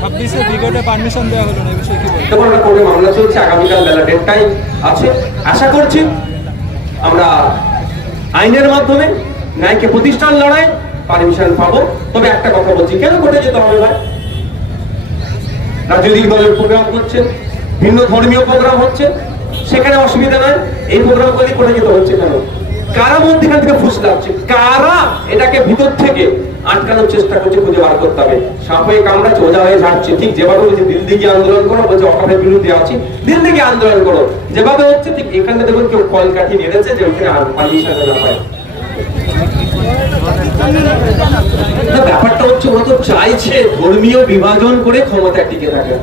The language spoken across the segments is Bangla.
ছাব্বিশে পারমিশন দেওয়া হলো না বিষয়ে কি দেখুন আমরা কোর্টে মামলা চলছে, আগামীকাল বেলা আছে। আশা করছি আমরা আইনের মাধ্যমে ন্যায়কে প্রতিষ্ঠান লড়াই পারমিশন পাবো। তবে একটা কথা বলছি, কেন কোর্টে যেতে হবে ভাই? রাজনৈতিক দলের প্রোগ্রাম হচ্ছে ভিন্ন ধর্মীয় প্রোগ্রাম হচ্ছে, সেখানে অসুবিধা নাই এই প্রোগ্রাম করে যেতে হচ্ছে কেন? কারা মধ্যখান থেকে ফুস লাগছে কারা এটাকে ভিতর থেকে আটকানোর চেষ্টা করছে খুঁজে বার করতে হবে? সাপ কামড়াচ্ছে, ওজা হয়ে ঝাড়ছে। ঠিক যেভাবে বলছে দিল দিকে আন্দোলন করো, বলছে অকাপের বিরুদ্ধে আছি। দিল দিকে আন্দোলন করো। যেভাবে হচ্ছে, ঠিক এখানে দেখুন কেউ কল কাঠি নেড়েছে যে ওখানে পারমিশন না পায় ব্যাপারটা হচ্ছে, ওরা তো চাইছে ধর্মীয় বিভাজন করে ক্ষমতা টিকে থাকে।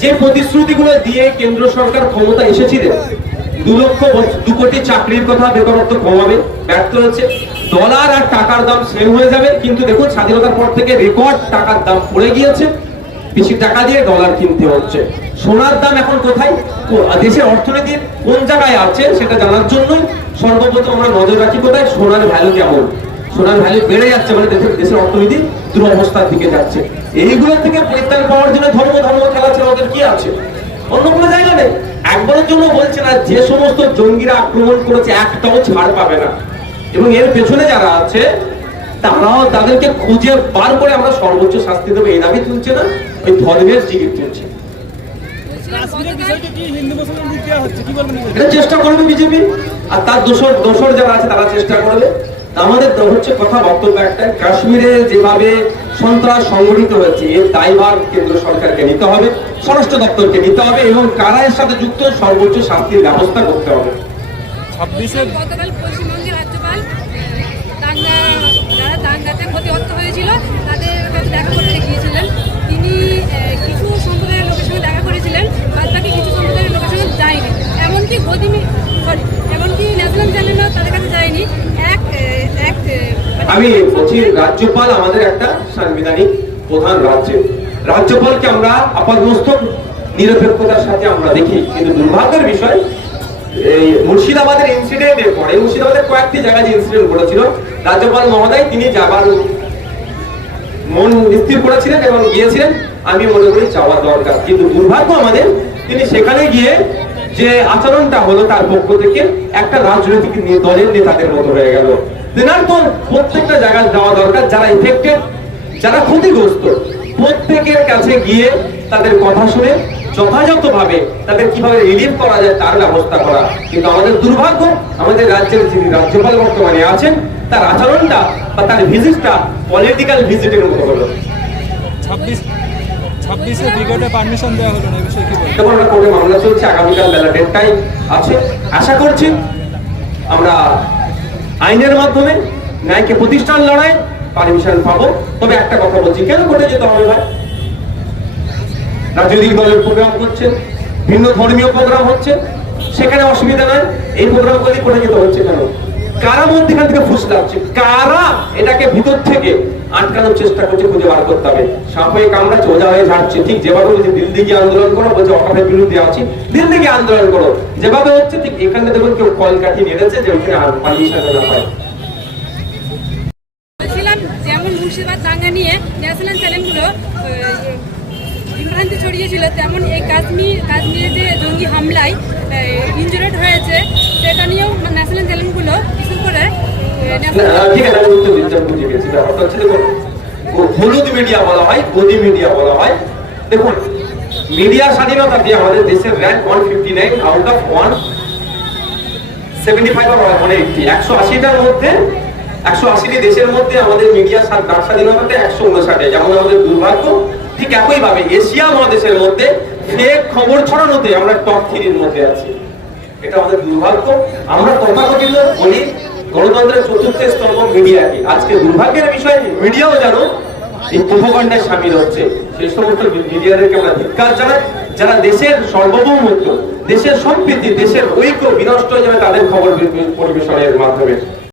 যে প্রতিশ্রুতিগুলো দিয়ে কেন্দ্র সরকার ক্ষমতা এসেছিলেন দু লক্ষ দু কোটি চাকরির কথা বেকারত্ব কমাবে। ব্যর্থ হচ্ছে। ডলার আর টাকার দাম সেম হয়ে যাবে। কিন্তু দেখুন, স্বাধীনতার পর থেকে রেকর্ড টাকার দাম পড়ে গিয়েছে। বেশি টাকা দিয়ে ডলার কিনতে হচ্ছে। সোনার দাম এখন কোথায়? দেশের অর্থনীতির কোন জায়গায় আছে সেটা জানার জন্যই সর্বপ্রথম আমরা নজর রাখি কোথায়? সোনার ভ্যালু কেমন? সোনার ভ্যালু বেড়ে যাচ্ছে মানে দেশের দেশের অর্থনীতি দুরবস্থার দিকে যাচ্ছে। এইগুলো থেকে পরিত্রাণ পাওয়ার জন্য ধর্ম ধর্ম খেলা ছিল ওদের কি আছে? অন্য কোনো জায়গা একবারের জন্য বলছে না, যে সমস্ত জঙ্গিরা আক্রমণ করেছে, একটাও ছাড় পাবে না। এবং এর পেছনে যারা আছে, তারাও তাদেরকে খুঁজে বার করে আমরা সর্বোচ্চ শাস্তি দেবো। এই দাবি তুলছে না ওই ধর্মের জিগির তুলছে। চেষ্টা করবে বিজেপি, আর তার দোষর দোষর যারা আছে, তারা চেষ্টা করবে। আমাদের হচ্ছে কথা, বক্তব্য একটা কাশ্মীরে যেভাবে সন্ত্রাস সংগঠিত হয়েছে, এর দায়ভার কেন্দ্র সরকারকে নিতে হবে। স্বরাষ্ট্র দপ্তরকে নিতে হবে এবং কারা এর সাথে যুক্ত সর্বোচ্চ শাস্তির ব্যবস্থা করতে হবে। ছাব্বিশে গতকাল পশ্চিমবঙ্গের রাজ্যপাল দাঙ্গা যারা দাঙ্গাতে ক্ষতিগ্রস্ত হয়েছিল তাদের কাছে দেখা করতে গিয়েছিলেন তিনি কিছু সম্প্রদায়ের লোকের সঙ্গে দেখা করেছিলেন বাদ বাকি কিছু সম্প্রদায়ের লোকের সঙ্গে যায়নি। এমনকি গদিমি সরি এমনকি ন্যাশনাল চ্যানেলও তাদের কাছে যায়নি। এক এক আমি বলছি রাজ্যপাল আমাদের একটা সাংবিধানিক প্রধান রাজ্য রাজ্যপালকে আমরা আপাতমস্তক নিরপেক্ষতার সাথে আমরা দেখি। কিন্তু দুর্ভাগ্যের বিষয়, এই মুর্শিদাবাদের ইনসিডেন্টের পরে, মুর্শিদাবাদের কয়েকটি জায়গায় যে ইনসিডেন্ট ঘটেছিল, রাজ্যপাল মহোদয় তিনি যাবার মন স্থির করেছিলেন এবং গিয়েছিলেন। আমি মনে করি যাওয়া দরকার। কিন্তু দুর্ভাগ্য আমাদের, তিনি সেখানে গিয়ে যে আচরণটা হলো তার পক্ষ থেকে একটা রাজনৈতিক দলের নেতাদের মতো হয়ে গেল। তেনার তো প্রত্যেকটা জায়গায় যাওয়া দরকার, যারা ইফেক্টেড যারা ক্ষতিগ্রস্ত। প্রত্যেকের কাছে গিয়ে তাদের কথা শুনে যথাযথভাবে তাদের কীভাবে রিলিফ করা যায় তার ব্যবস্থা করা। কিন্তু আমাদের দুর্ভাগ্য আমাদের রাজ্যের যিনি রাজ্যপাল বর্তমানে আছেন তার আচরণটা বা তার ভিজিটটা পলিটিক্যাল ভিজিটের মতো হলো। ছাব্বিশ ছাব্বিশে ব্রিগেডে পারমিশন দেওয়া হলো না বিষয়ে কি বলবেন? আমরা কোর্টে মামলা চলছে আগামীকাল বেলা দেড়টায় আছে। আশা করছি আমরা আইনের মাধ্যমে ন্যায়কে প্রতিষ্ঠান লড়াই পারমিশন পাবো। তবে একটা কথা বলছি, কেন কোর্টে যেতে হবে ভাই? রাজনৈতিক দলের প্রোগ্রাম হচ্ছে, ভিন্ন ধর্মীয় প্রোগ্রাম হচ্ছে, সেখানে অসুবিধা নাই। এই প্রোগ্রাম করে কোর্টে যেতে হচ্ছে কেন? কারা মধ্যখান থেকে ফুস লাগছে কারা এটাকে ভিতর থেকে আটকানোর চেষ্টা করছে খুঁজে বার করতে হবে? সাপ হয়ে কামড়াচ্ছে ওজা হয়ে ঝাড়ছে। ঠিক যেভাবে বলছে দিল দিকে আন্দোলন করো, বলছে অকাপের বিরুদ্ধে আছি। দিল দিকে আন্দোলন করো। যেভাবে হচ্ছে, ঠিক এখানে দেখুন কেউ কল কাঠি নেড়েছে যে ওখানে পারমিশন না পায় বলছিলাম যেমন মুর্শিদাবাদ দাঙ্গা নিয়ে ন্যাশনাল চ্যানেলগুলো আহ, বিভ্রান্তি ছড়িয়েছিল তেমন এই কাশ্মীর কাশ্মীরে যে জঙ্গি হামলায় ইনজুরেড হয়েছে সেটা নিয়েও ন্যাশনাল চ্যানেলগুলো বিশেষ করে গ- হলুদ মিডিয়া বলা হয় গদি মিডিয়া বলা হয়। দেখুন মিডিয়া স্বাধীনতা দিয়ে আমাদের দেশের rank one fifty nine out of one seventy five one eighty একশো আশিটার মধ্যে একশো আশিটি দেশের মধ্যে আমাদের মিডিয়া স্বাধীনতাতে একশো উনষাটে, যেমন আমাদের দুর্ভাগ্য, ঠিক একইভাবে এশিয়া মহাদেশের মধ্যে ফেক খবর ছড়ানোতে আমরা টপ থ্রির মধ্যে আছি। এটা আমাদের দুর্ভাগ্য। আমরা তথাকথিত বলি গণতন্ত্রের চতুর্থ স্তম্ভ মিডিয়াকে। আজকে দুর্ভাগ্যের বিষয় মিডিয়াও জানো এই সামিল হচ্ছে। সমস্ত মিডিয়াদেরকে আমরা ধিক্কার জানাই। যারা দেশের সার্বভৌমত্ব, দেশের সম্প্রীতি, দেশের ঐক্য বিনষ্ট হয়ে যাবে তাদের খবর পরিবেশনের মাধ্যমে।